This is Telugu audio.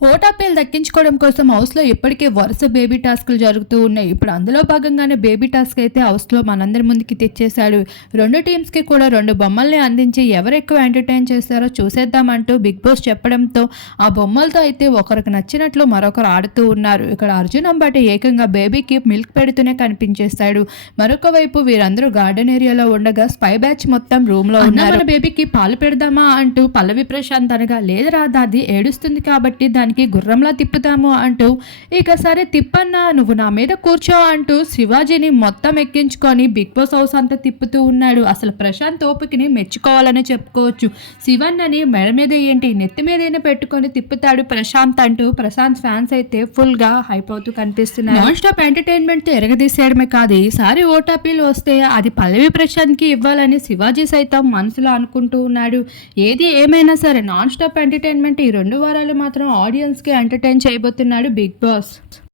ఓటాపేలు దక్కించుకోవడం కోసం హౌస్లో ఇప్పటికే వరుస బేబీ టాస్క్లు జరుగుతూ ఉన్నాయి. ఇప్పుడు అందులో భాగంగానే బేబీ టాస్క్ అయితే హౌస్లో మనందరి ముందుకి తెచ్చేశాడు. రెండు టీమ్స్కి కూడా రెండు బొమ్మల్ని అందించి ఎవరు ఎక్కువ ఎంటర్టైన్ చేస్తారో చూసేద్దామంటూ బిగ్ బాస్ చెప్పడంతో ఆ బొమ్మలతో అయితే ఒకరికి నచ్చినట్లు మరొకరు ఆడుతూ ఉన్నారు. ఇక్కడ అర్జున్ అంబటి ఏకంగా బేబీకి మిల్క్ పెడుతూనే కనిపించేస్తాడు. మరొక వైపు వీరందరూ గార్డెన్ ఏరియాలో ఉండగా స్పై బ్యాచ్ మొత్తం రూమ్లో ఉన్నారు. బేబీకి పాలు పెడదామా అంటూ పల్లవి ప్రశాంత్ అనగా లేదురా దాది ఏడుస్తుంది కాబట్టి తిప్పడానికి గుర్రంలా తిప్పుతాము అంటూ ఇక సరే తిప్పన్నా నువ్వు నా మీద కూర్చో అంటూ శివాజీని మొత్తం ఎక్కించుకొని బిగ్ బాస్ హౌస్ అంతా తిప్పుతూ ఉన్నాడు. అసలు ప్రశాంత్ ఓపికని మెచ్చుకోవాలని చెప్పుకోవచ్చు. శివన్నని మెడ మీద ఏంటి నెత్తి మీదైనా పెట్టుకొని తిప్పుతాడు ప్రశాంత్ అంటూ ప్రశాంత్ ఫ్యాన్స్ అయితే ఫుల్గా హైప్ అవుతూ కనిపిస్తున్నారు. నాన్ స్టాప్ ఎంటర్టైన్మెంట్తో ఎరగదీసేయడమే కాదు ఈసారి ఓటాపీలు వస్తే అది పల్లవి ప్రశాంత్కి ఇవ్వాలని శివాజీ సైతం మనసులో అనుకుంటూ ఉన్నాడు. ఏది ఏమైనా సరే నాన్ స్టాప్ ఎంటర్టైన్మెంట్ ఈ రెండు వారాలు మాత్రం ఆడియన్స్ కి ఎంటర్టైన్ చేయబోతున్నాడు బిగ్ బాస్.